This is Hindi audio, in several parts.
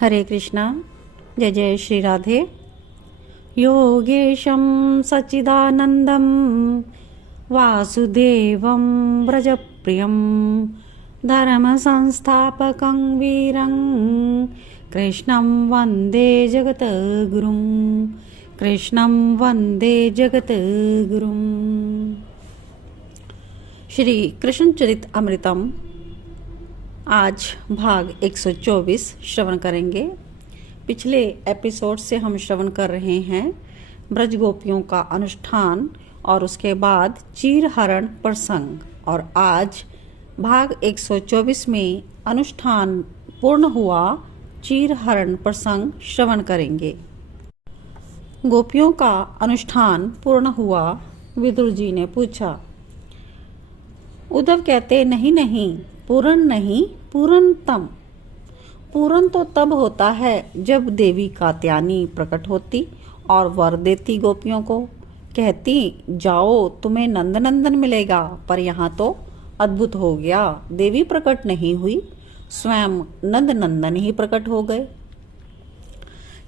हरे कृष्णा। जय जय श्री राधे। योगेशं सच्चिदानंदं वासुदेवं व्रजप्रियं धर्मसंस्थापकं वीरं कृष्णं वन्दे जगद्गुरुं। कृष्णं वन्दे जगद्गुरुं। श्री कृष्ण चरित अमृतम आज भाग 124 श्रवण करेंगे। पिछले एपिसोड से हम श्रवण कर रहे हैं ब्रज गोपियों का अनुष्ठान और उसके बाद चीरहरण प्रसंग, और आज भाग 124 में अनुष्ठान पूर्ण हुआ, चीरहरण प्रसंग श्रवण करेंगे। गोपियों का अनुष्ठान पूर्ण हुआ। विदुर जी ने पूछा। उद्धव कहते नहीं नहीं, पूर्ण नहीं, पूर्णतम। पूर्ण तो तब होता है जब देवी कात्यायनी प्रकट होती और वर देती गोपियों को, कहती जाओ तुम्हें नंद नंदन मिलेगा। पर यहाँ तो अद्भुत हो गया, देवी प्रकट नहीं हुई, स्वयं नंद नंदन ही प्रकट हो गए।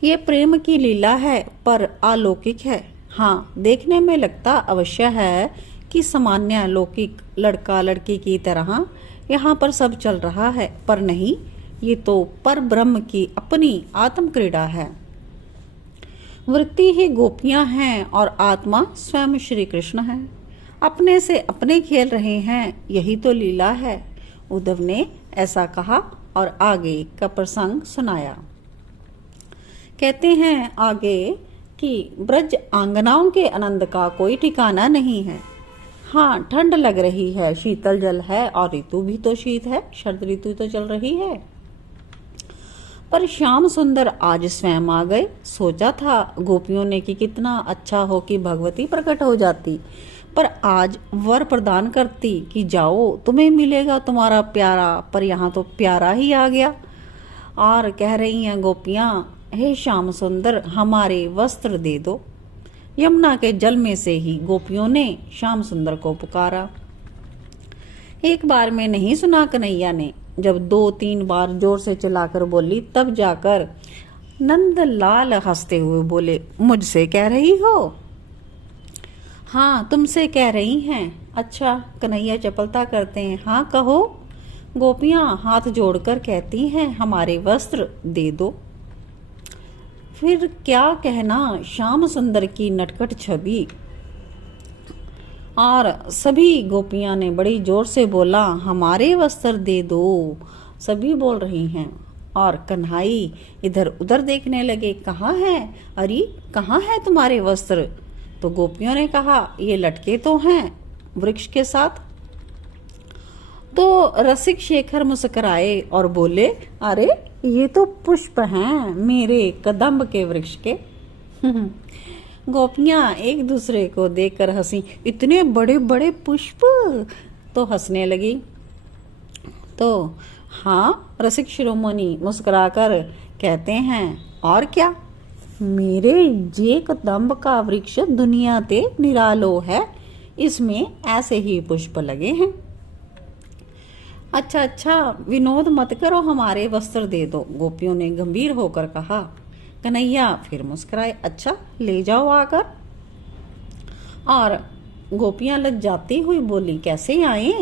ये प्रेम की लीला है पर अलौकिक है। हाँ, देखने में लगता अवश्य है कि सामान्य लौकिक लड़का लड़की की तरह यहाँ पर सब चल रहा है, पर नहीं, ये तो पर ब्रह्म की अपनी आत्म क्रीड़ा है। वृत्ति ही गोपियां हैं और आत्मा स्वयं श्री कृष्ण है। अपने से अपने खेल रहे हैं, यही तो लीला है। उद्धव ने ऐसा कहा और आगे का प्रसंग सुनाया। कहते हैं आगे कि ब्रज आंगनाओं के आनंद का कोई ठिकाना नहीं है। हाँ, ठंड लग रही है, शीतल जल है और ऋतु भी तो शीत है, शरद ऋतु तो चल रही है। पर श्याम सुंदर आज स्वयं आ गए। सोचा था गोपियों ने कि कितना अच्छा हो कि भगवती प्रकट हो जाती, पर आज वर प्रदान करती कि जाओ तुम्हें मिलेगा तुम्हारा प्यारा। पर यहाँ तो प्यारा ही आ गया और कह रही हैं गोपियां, हे श्याम सुंदर हमारे वस्त्र दे दो। यमुना के जल में से ही गोपियों ने श्याम सुंदर को पुकारा। एक बार में नहीं सुना कन्हैया ने, जब 2-3 बार जोर से चिल्लाकर बोली, तब जाकर नंदलाल हंसते हुए बोले, मुझसे कह रही हो? हाँ, तुमसे कह रही हैं। अच्छा, कन्हैया चपलता करते हैं। हाँ कहो। गोपियां हाथ जोड़कर कहती हैं, हमारे वस्त्र दे दो। फिर क्या कहना, श्याम सुंदर की नटखट छवि। और सभी गोपियां ने बड़ी जोर से बोला, हमारे वस्त्र दे दो। सभी बोल रही हैं और कन्हाई इधर उधर देखने लगे, कहाँ है? अरे कहाँ है तुम्हारे वस्त्र? तो गोपियों ने कहा, ये लटके तो हैं वृक्ष के साथ। तो रसिक शेखर मुस्कुराए और बोले, अरे ये तो पुष्प हैं मेरे कदम्ब के वृक्ष के। गोपियां एक दूसरे को देखकर हंसी, इतने बड़े बड़े पुष्प। तो हंसने लगी। तो हाँ, रसिक शिरोमणि मुस्कुराकर कहते हैं, और क्या, मेरे जे कदम्ब का वृक्ष दुनिया ते निरालो है, इसमें ऐसे ही पुष्प लगे हैं। अच्छा अच्छा, विनोद मत करो, हमारे वस्त्र दे दो, गोपियों ने गंभीर होकर कहा। कन्हैया फिर मुस्कुराए, अच्छा ले जाओ आकर। और गोपियां लज्जाती हुई बोली, कैसे आए?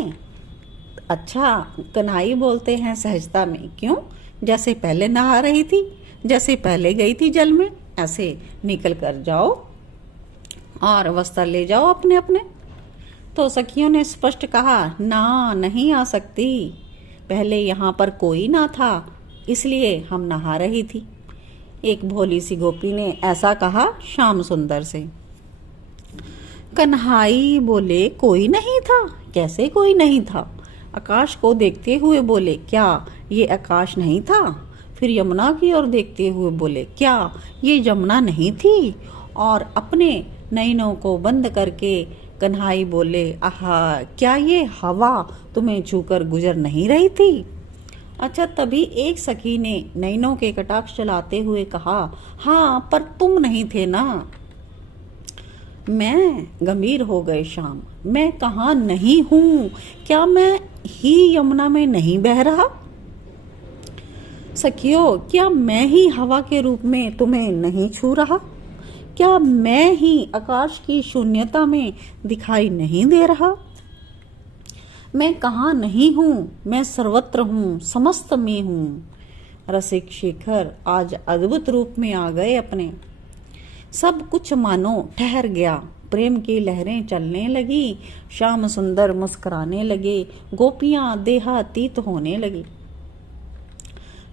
अच्छा, कन्हई बोलते हैं सहजता में, क्यों? जैसे पहले नहा रही थी, जैसे पहले गई थी जल में, ऐसे निकल कर जाओ और वस्त्र ले जाओ अपने अपने। तो सखियों ने स्पष्ट कहा, ना नहीं आ सकती, पहले यहाँ पर कोई ना था, इसलिए हम नहा रही थी। एक भोली सी गोपी ने ऐसा कहा श्याम सुंदर से। कन्हाई बोले, कोई नहीं था? कैसे कोई नहीं था? आकाश को देखते हुए बोले, क्या ये आकाश नहीं था? फिर यमुना की ओर देखते हुए बोले, क्या ये यमुना नहीं थी? और अपने नयनों को बंद करके कन्हाई बोले, आहा, क्या ये हवा तुम्हें छूकर गुजर नहीं रही थी? अच्छा, तभी एक सखी ने नैनों के कटाक्ष चलाते हुए कहा, हाँ पर तुम नहीं थे ना। मैं गंभीर हो गए श्याम, मैं कहाँ नहीं हूँ? क्या मैं ही यमुना में नहीं बह रहा? सखियों, क्या मैं ही हवा के रूप में तुम्हें नहीं छू रहा? क्या मैं ही आकाश की शून्यता में दिखाई नहीं दे रहा? मैं कहाँ नहीं हूँ, मैं सर्वत्र हूँ, समस्त में हूँ। रसिक शेखर आज अद्भुत रूप में आ गए अपने। सब कुछ मानो ठहर गया, प्रेम की लहरें चलने लगी, श्याम सुंदर मुस्कुराने लगे, गोपियां देहातीत होने लगी।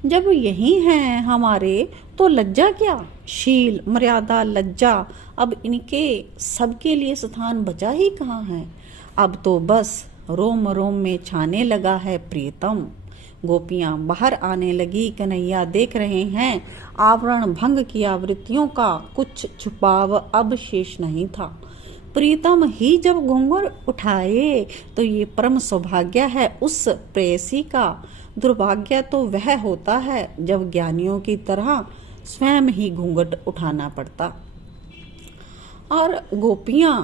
जब यही हैं हमारे तो लज्जा क्या, शील मर्यादा लज्जा, अब इनके सबके लिए स्थान बचा ही कहाँ है। अब तो बस रोम रोम में छाने लगा है प्रियतम। गोपियां बाहर आने लगी, कन्हैया देख रहे हैं आवरण भंग की आवृत्तियों का कुछ छुपाव अब शेष नहीं था। प्रीतम ही जब घूंघट उठाए तो ये परम सौभाग्य है उस प्रेयसी का। दुर्भाग्य तो वह होता है जब ज्ञानियों की तरह स्वयं ही घूंघट उठाना पड़ता। और गोपियां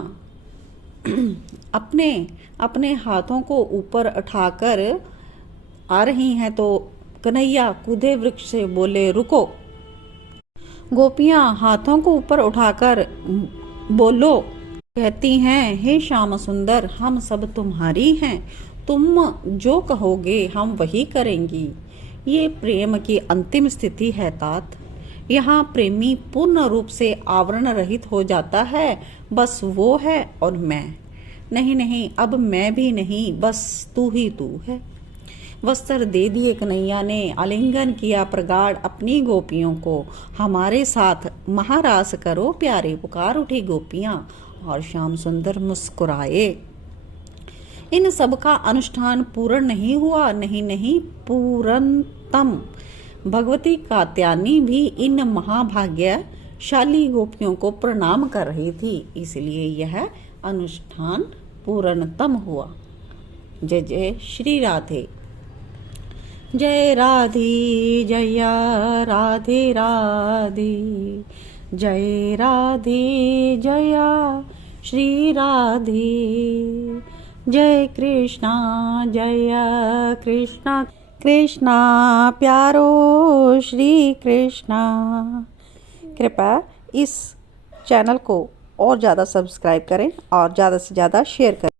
अपने अपने हाथों को ऊपर उठाकर आ रही हैं तो कन्हैया कूदे वृक्ष से बोले, रुको। गोपियां हाथों को ऊपर उठाकर बोलो, कहती हैं, हे श्याम सुंदर, हम सब तुम्हारी हैं, तुम जो कहोगे हम वही करेंगी। ये प्रेम की अंतिम स्थिति है तात। यहाँ प्रेमी पूर्ण रूप से आवरण रहित हो जाता है, बस वो है और मैं नहीं। नहीं, अब मैं भी नहीं, बस तू ही तू है। वस्त्र दे दिए कन्हैया ने, आलिंगन किया प्रगाढ़ अपनी गोपियों को। हमारे साथ महारास करो प्यारे, पुकार उठी गोपियां और श्याम सुंदर मुस्कुराए। इन सब का अनुष्ठान पूर्ण नहीं हुआ, नहीं नहीं पूर्णतम। भगवती कात्यायनी भी इन महाभाग्यशाली गोपियों को प्रणाम कर रही थी, इसलिए यह अनुष्ठान पूर्णतम हुआ। जय जय श्री राधे। जय राधे जय राधे राधे, जय राधे जय श्री राधे। जय कृष्णा कृष्णा प्यारो श्री कृष्णा। कृपया इस चैनल को और ज़्यादा सब्सक्राइब करें और ज़्यादा से ज़्यादा शेयर करें।